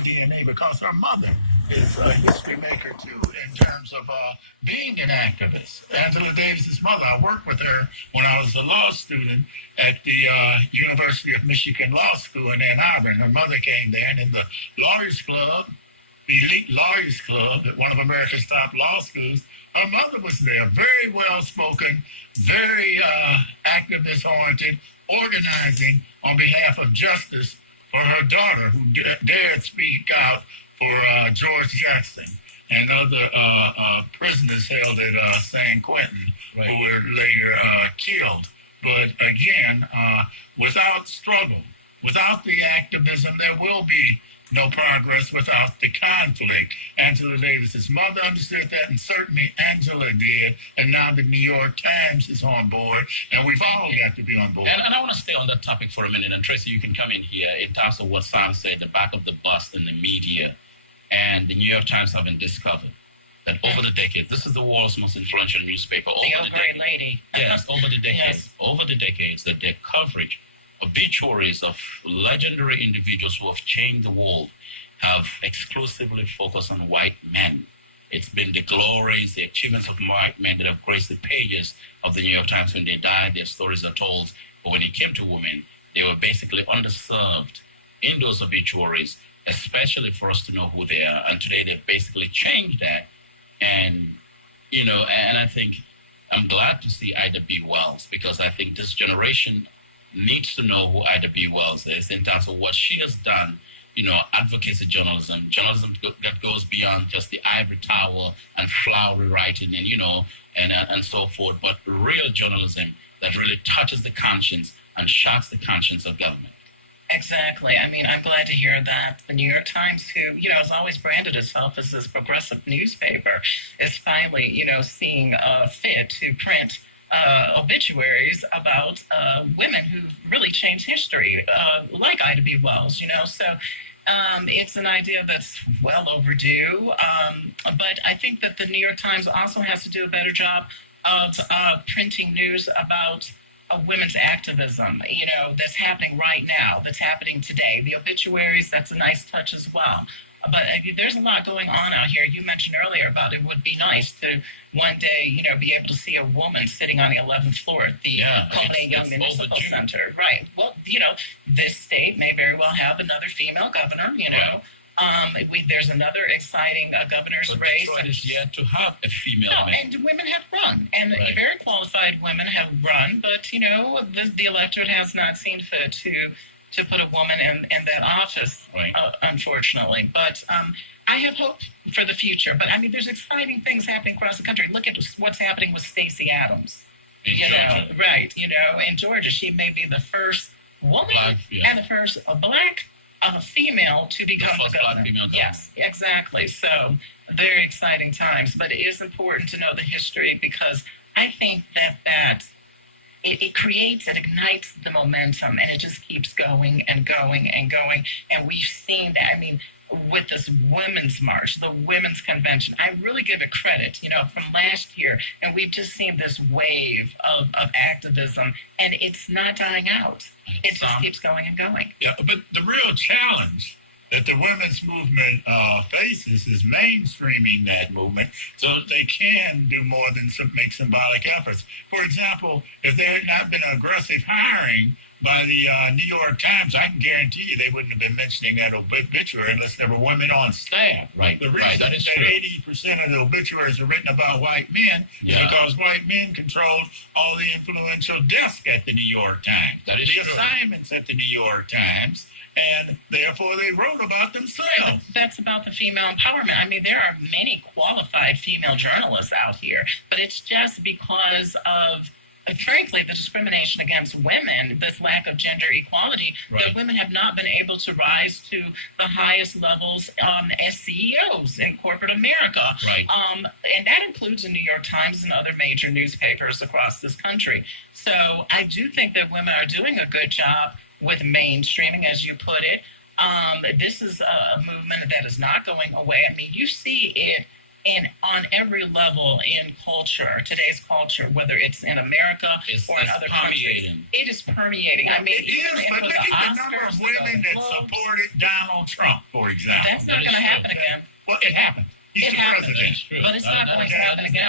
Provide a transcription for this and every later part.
DNA because her mother is a history maker too in terms of being an activist. Angela Davis's mother, I worked with her when I was a law student at the University of Michigan Law School in Ann Arbor. And her mother came there, and in the Lawyers Club, the elite Lawyers Club at one of America's top law schools, her mother was there, very well-spoken, very activist-oriented, organizing on behalf of justice for her daughter, who dared speak out for George Jackson and other prisoners held at San Quentin, right, who were later killed. But again, without struggle, without the activism, there will be no progress without the conflict. Angela Davis's mother understood that, and certainly Angela did, and now the New York Times is on board, and we've all got to be on board. And I want to stay on that topic for a minute, and Tracy, you can come in here in terms of what Sam said, the back of the bus in the media, and the New York Times having discovered that over the decades, this is the world's most influential newspaper. Lady. Yes, over the decades, that their coverage, obituaries of legendary individuals who have changed the world, have exclusively focused on white men. It's been the glories, the achievements of white men that have graced the pages of the New York Times. When they died, their stories are told. But when it came to women, they were basically underserved in those obituaries, especially for us to know who they are. And today they've basically changed that. And, and I think I'm glad to see Ida B. Wells, because I think this generation needs to know who Ida B. Wells is in terms of what she has done, advocacy journalism that goes beyond just the ivory tower and flowery writing and so forth, but real journalism that really touches the conscience and shocks the conscience of government. Exactly. I mean, I'm glad to hear that the New York Times, who, has always branded itself as this progressive newspaper, is finally, seeing fit to print obituaries about women who really changed history, like Ida B. Wells, So it's an idea that's well overdue. But I think that the New York Times also has to do a better job of printing news about women's activism, that's happening right now, that's happening today. The obituaries, that's a nice touch as well. But there's a lot going on out here. You mentioned earlier about it would be nice to one day, be able to see a woman sitting on the 11th floor at the Colony Young Municipal Center. Right. Well, this state may very well have another female governor, Right. There's another exciting governor's race. Detroit is yet to have a female. And women have run, and very qualified women have run, but, the electorate has not seen fit to put a woman in that office, right. Unfortunately. But I have hope for the future. But, there's exciting things happening across the country. Look at what's happening with Stacey Adams. In Georgia. Right, in Georgia. She may be the first woman and the first black female to become the governor. Yes, exactly. So very exciting times. But it is important to know the history, because I think that it creates, it ignites the momentum, and it just keeps going and going and going. And we've seen that, with this women's march, the women's convention, I really give it credit, from last year. And we've just seen this wave of activism, and it's not dying out. It just keeps going and going. Yeah, but the real challenge that the women's movement faces is mainstreaming that movement so that they can do more than make symbolic efforts. For example, if there had not been aggressive hiring by the New York Times, I can guarantee you they wouldn't have been mentioning that obituary unless there were women on staff. Right. The reason that 80% of the obituaries are written about white men is because white men controlled all the influential desks at the New York Times. That is the true. assignments at the New York Times, and therefore they wrote about themselves. That's about the female empowerment. There are many qualified female journalists out here, but it's just because of, frankly, the discrimination against women, this lack of gender equality, that women have not been able to rise to the highest levels as CEOs in corporate America. Right. And that includes the New York Times and other major newspapers across this country. So I do think that women are doing a good job with mainstreaming, as you put it. This is a movement that is not going away. You see it And on every level in culture, today's culture, whether it's in America or in other countries, permeating. it is permeating. I mean, It is, even but with look the at the number of Oscars, women the that Globes, supported Donald Trump, for example. that's not going to happen again. Well, it happened. He's It the happened, president. That's true. but it's not going to happen again.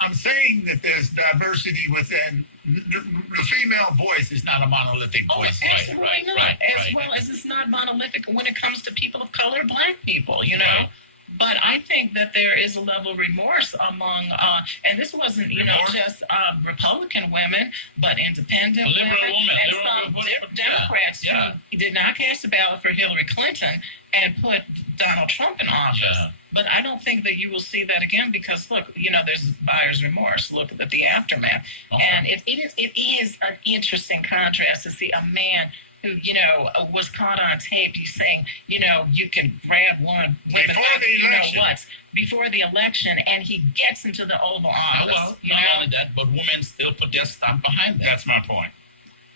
I'm saying that there's diversity within the female voice is not a monolithic Oh, voice. absolutely right, not. right, As right. well as it's not monolithic when it comes to people of color, black people, you know. Right. But I think that there is a level of remorse among, and this wasn't, Remorse? just Republican women, but independent Liberal women women, and liberal some women, Democrats yeah. who did not cast a ballot for Hillary Clinton and put Donald Trump in office. Yeah. But I don't think that you will see that again because look, there's buyer's remorse. Look at the aftermath, Okay. and it is an interesting contrast to see a man who was caught on tape. He's saying you can grab women Before the election. before the election, and he gets into the Oval Office. Well, not only that, but women still put their stamp behind that. That's my point.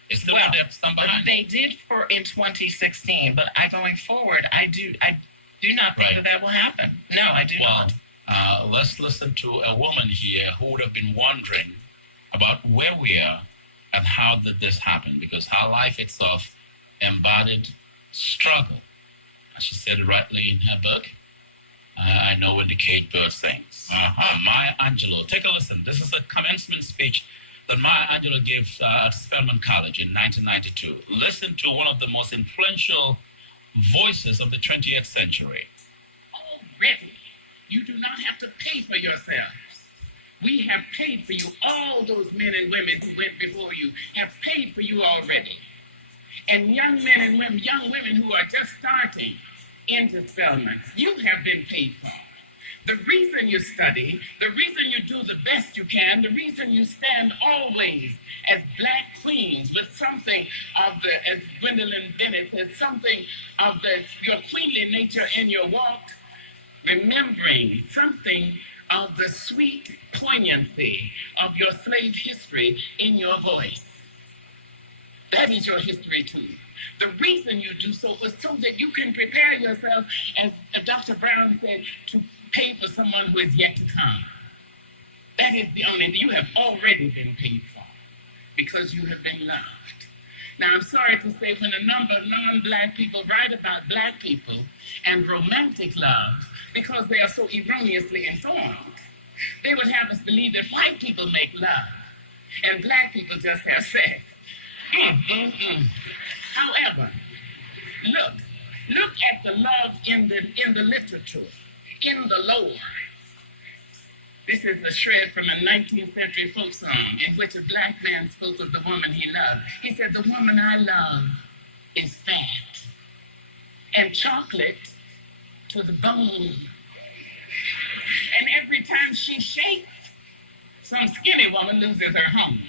They still Well, put their stamp behind they did in 2016, but going forward, I do not think Right. that will happen. No, I do Well, not. let's listen to a woman here who would have been wondering about where we are and how did this happen, because her life itself embodied struggle. As she said rightly in her book, I know when the cage bird sings. Maya Angelou. Take a listen. This is a commencement speech that Maya Angelou gave at Spelman College in 1992. Listen to one of the most influential voices of the 20th century. Already, you do not have to pay for yourselves. We have paid for you. All those men and women who went before you have paid for you already. And young men and women, young women who are just starting into Spelman, you have been paid for. The reason you study, the reason you do the best you can, the reason you stand always as black queens with something of the, as Gwendolyn Bennett said, something of your queenly nature in your walk, remembering something of the sweet poignancy of your slave history in your voice. That is your history too. The reason you do so was so that you can prepare yourself, as Dr. Brown said, to pay for someone who is yet to come. That is the only thing. You have already been paid for because you have been loved. Now, I'm sorry to say, when a number of non-black people write about black people and romantic love, because they are so erroneously informed, they would have us believe that white people make love and black people just have sex. However, look at the love in the literature, in the lore. This is a shred from a 19th century folk song in which a black man spoke of the woman he loved. He said, "The woman I love is fat and chocolate to the bone. And every time she shakes, some skinny woman loses her home."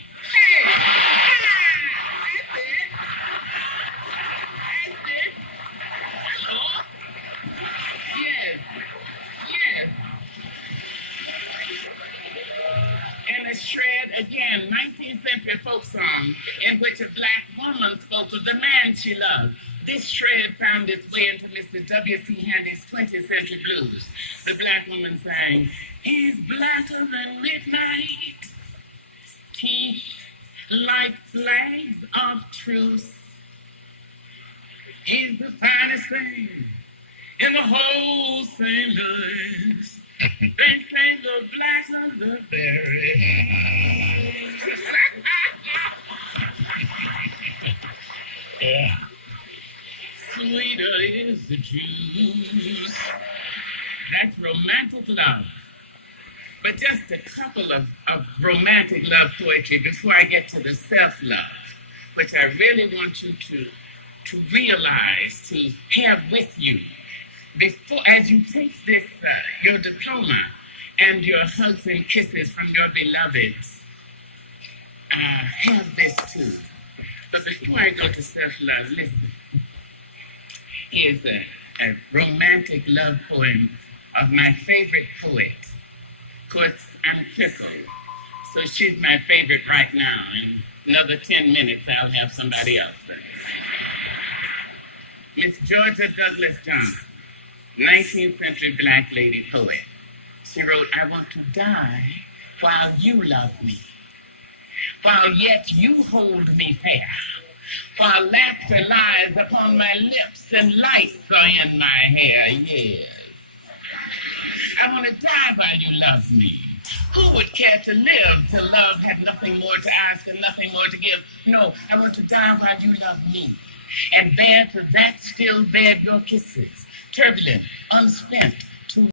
Yes. And a shred again, 19th century folk song in which a black woman spoke of the man she loved. This shred found its way into Mr. W.C. Handy's 20th century blues. The black woman sang, "He's blacker than midnight, teeth like flags of truce. He's the finest thing in the whole St. Louis. They say the black of the berry." Yeah. Sweeter is the juice. That's romantic love. But just a couple of romantic love poetry before I get to the self-love, which I really want you to realize, to have with you. Before, as you take this, your diploma and your hugs and kisses from your beloveds, have this too. But before I go to self-love, listen. Here's a romantic love poem of my favorite poet. Of course, I'm fickle, so she's my favorite right now. In another 10 minutes, I'll have somebody else. Miss Georgia Douglas John, 19th century black lady poet. She wrote, I want to die while you love me, while yet you hold me fair, while laughter lies upon my lips and lights are in my hair. Yes. I want to die while you love me. Who would care to live till love had nothing more to ask and nothing more to give? No, I want to die while you love me. And bear to that still bed your kisses, turbulent, unspent,